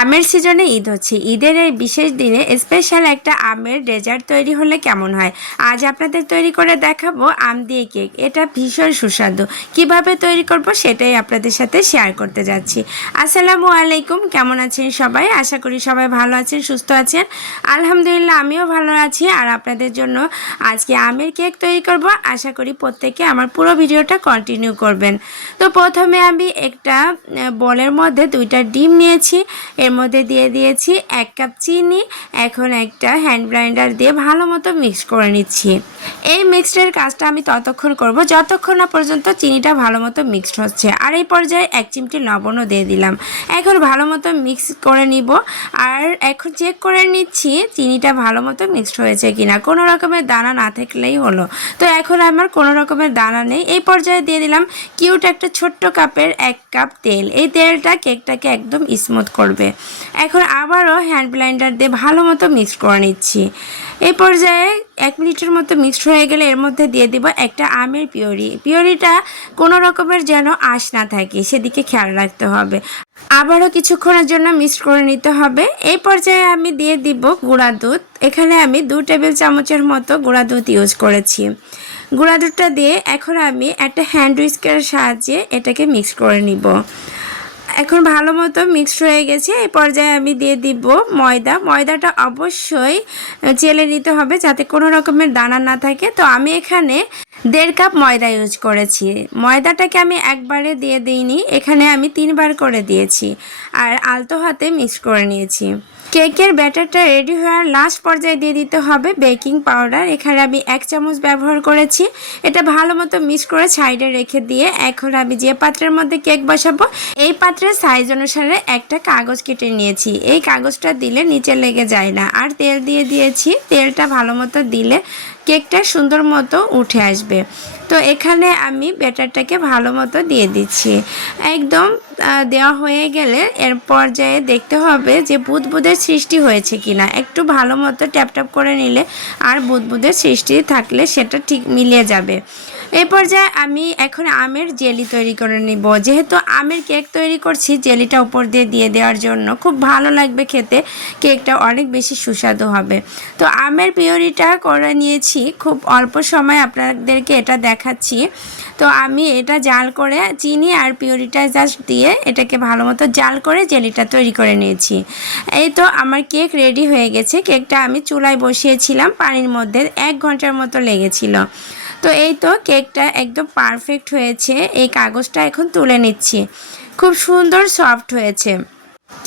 আমের সিজনে ঈদ হচ্ছে। ঈদের এই বিশেষ দিনে স্পেশাল একটা আমের ডেজার্ট তৈরি হলে কেমন হয়। আজ আপনাদের তৈরি করে দেখাবো আম দিয়ে কেক। এটা ভীষণ সুস্বাদু। কিভাবে তৈরি করব সেটাই আপনাদের সাথে শেয়ার করতে যাচ্ছি। আসসালামু আলাইকুম, কেমন আছেন সবাই? আশা করি সবাই ভালো আছেন, সুস্থ আছেন। আলহামদুলিল্লাহ আমিও ভালো আছি। আর আপনাদের জন্য আজকে আমের কেক তৈরি করব। আশা করি প্রত্যেকে আমার পুরো ভিডিওটা কন্টিনিউ করবেন। তো প্রথমে আমি একটা বলের মধ্যে 2টা ডিম নিয়েছি। এর মধ্যে দিয়ে দিয়েছি 1 কাপ চিনি। এখন একটা হ্যান্ড ব্লেন্ডার দিয়ে ভালো মতো মিক্স করে নিচ্ছি। এই মিক্সডের কাজটা আমি ততক্ষণ করব যতক্ষণ না পর্যন্ত চিনিটা ভালো মতো মিক্সড হচ্ছে। আর এই পর্যায়ে 1 চিমটি লবণও দিয়ে দিলাম। এখন ভালো মতো মিক্স করে নিব। আর এখন চেক করে নিচ্ছি চিনিটা ভালো মতো মিক্সড হয়েছে কিনা, কোনো রকমের দানা না থাকলেই হলো। তো এখন আমার কোনো রকমের দানা নেই। এই পর্যায়ে দিয়ে দিলাম কিউট একটা ছোট্ট কাপের 1 কাপ তেল। এই তেলটা কেকটাকে একদম স্মুথ করবে। এখন আবারও হ্যান্ড ব্লেন্ডার দিয়ে ভালো মতো মিক্স করে নিচ্ছি। এই পর্যায়ে 1 মিনিটের মতো মিক্সড হয়ে গেলে এর মধ্যে দিয়ে দিব একটা আমের পিউরি। পিউরিটা কোনো রকমের যেন আঁশ না থাকে সেদিকে খেয়াল রাখতে হবে। আবারও কিছুক্ষণের জন্য মিক্স করে নিতে হবে। এই পর্যায়ে আমি দিয়ে দিব গুঁড়া দুধ। এখানে আমি 2 টেবিল চামচের মতো গুঁড়া দুধ ইউজ করেছি। গুঁড়া দুধটা দিয়ে এখন আমি একটা হ্যান্ড হুইস্কের সাহায্যে এটাকে মিক্স করে নিব। এখন ভালো মতো মিক্সড হয়ে গেছে। এই পর্যায়ে আমি দিয়ে দিব ময়দা। ময়দাটা অবশ্যই চেলে নিতে হবে যাতে কোনো রকমের দানা না থাকে। তো আমি এখানে 1.5 কাপ ময়দা ইউজ করেছি। ময়দাটাকে আমি একবারে দিয়ে দিইনি, এখানে আমি 3 বার করে দিয়েছি। আর আলতো হাতে মিক্স করে নিয়েছি। কেকের ব্যাটারটা রেডি হওয়ার লাস্ট পর্যায়ে দিয়ে দিতে হবে বেকিং পাউডার। এখানে আমি 1 চামচ ব্যবহার করেছি। এটা ভালো মতো মিক্স করে সাইডে রেখে দিয়ে এখন আমি যে পাত্রের মধ্যে কেক বসাবো এই পাত্রের সাইজ অনুসারে একটা কাগজ কেটে নিয়েছি। এই কাগজটা দিলে নিচে লেগে যায় না। আর তেল দিয়ে দিয়েছি। তেলটা ভালো মতো দিলে কেকটা সুন্দর মতো উঠে আসবে। তো এখানে আমি ব্যাটারটাকে ভালো মতো দিয়ে দিচ্ছি। একদম দেওয়া হয়ে গেলে এর পর্যায়ে দেখতে হবে যে বুদবুদের সৃষ্টি হয়েছে কিনা। একটু ভালো মতো ট্যাপ ট্যাপ করে নিলে আর বুদবুদের সৃষ্টি থাকলে সেটা ঠিক মিলিয়ে যাবে। এই পর্যায়ে আমি এখন আমের জেলি তৈরি করে নিব। যেহেতু আমের কেক তৈরি করছি, জেলিটা উপর দিয়ে দেওয়ার জন্য খুব ভালো লাগবে খেতে। কেকটা অনেক বেশি সুস্বাদু হবে। তো আমের পিউরিটা করে নিয়েছি, খুব অল্প সময় আপনাদেরকে এটা দেখাচ্ছি। তো আমি এটা জাল করে চিনি আর পিউরিটা জাস্ট দিয়ে এটাকে ভালো মতো জাল করে জেলিটা তৈরি করে নিয়েছি। এই তো আমার কেক রেডি হয়ে গেছে। কেকটা আমি চুলায় বসিয়েছিলাম, পানির মধ্যে 1 ঘন্টার মতো লেগেছিল। তো এই তো কেকটা একদম পারফেক্ট হয়েছে। এই কাগজটা এখন তুলে নিচ্ছি। খুব সুন্দর সফট হয়েছে।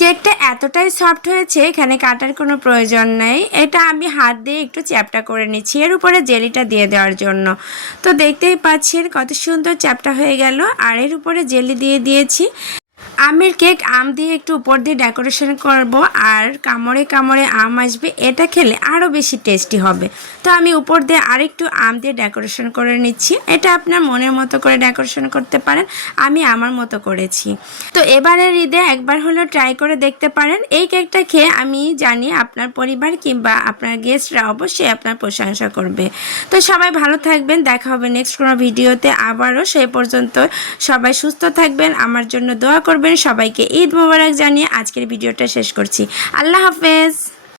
কেকটা এতটাই সফট হয়েছে এখানে কাটার কোনো প্রয়োজন নেই। এটা আমি হাত দিয়ে একটু চ্যাপটা করে নিচ্ছি এর উপরে জেলিটা দিয়ে দেওয়ার জন্য। তো দেখতেই পাচ্ছেন কত সুন্দর চ্যাপটা হয়ে গেল। আর এর উপরে জেলি দিয়ে দিয়েছি। আমের কেক আম দিয়ে একটু উপর দিয়ে ডেকোরেশন করব আর কামড়ে কামড়ে আম আসবে, এটা খেলে আরও বেশি টেস্টি হবে। তো আমি উপর দিয়ে আরেকটু আম দিয়ে ডেকোরেশন করে নিচ্ছি। এটা আপনার মনের মতো করে ডেকোরেশন করতে পারেন, আমি আমার মতো করেছি। তো এবারের ঈদে একবার হলেও ট্রাই করে দেখতে পারেন। এই কেকটা খেয়ে আমি জানি আপনার পরিবার কিংবা আপনার গেস্টরা অবশ্যই আপনার প্রশংসা করবে। তো সবাই ভালো থাকবেন, দেখা হবে নেক্সট কোনো ভিডিওতে আবারও। সেই পর্যন্ত সবাই সুস্থ থাকবেন, আমার জন্য দোয়া করবেন। সবাইকে ঈদ মোবারক জানিয়ে আজকের ভিডিওটা শেষ করছি। আল্লাহ হাফেজ।